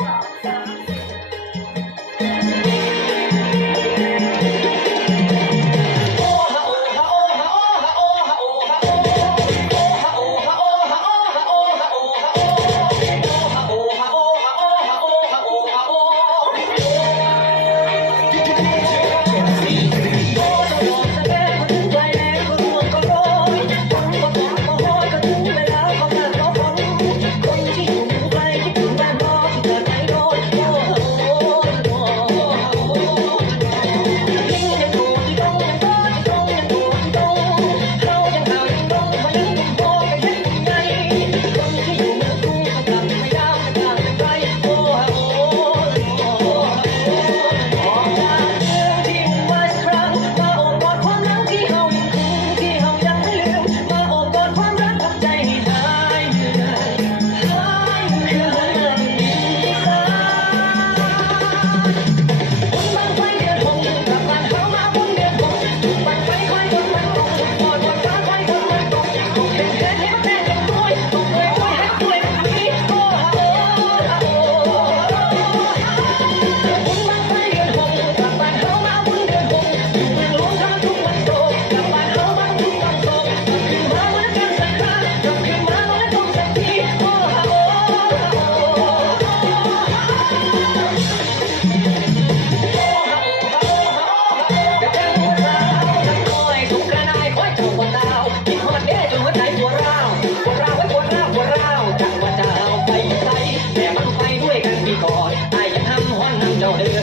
Yeah. know,